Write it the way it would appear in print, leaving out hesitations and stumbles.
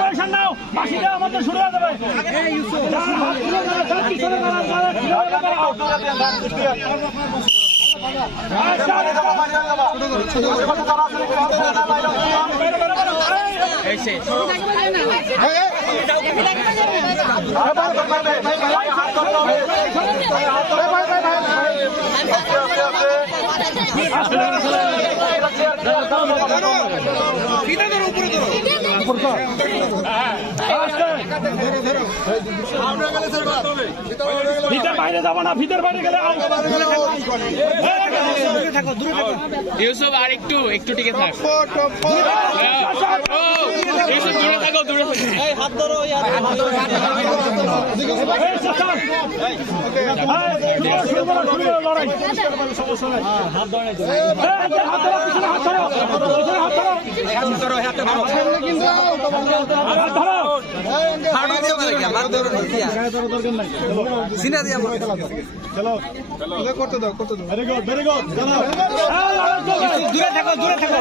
পয়সা নাও বাকি দাও আমাদের শুরু হয়ে যাবে ভিতর বাইরে যাবো না ভিতর বাইরে গেলে ইউসুফ আর একটু টিকে থাক ইউসুফ দূরে থাকো হাত ধরো করতে দাও ভেরি গুড দূরে থাকো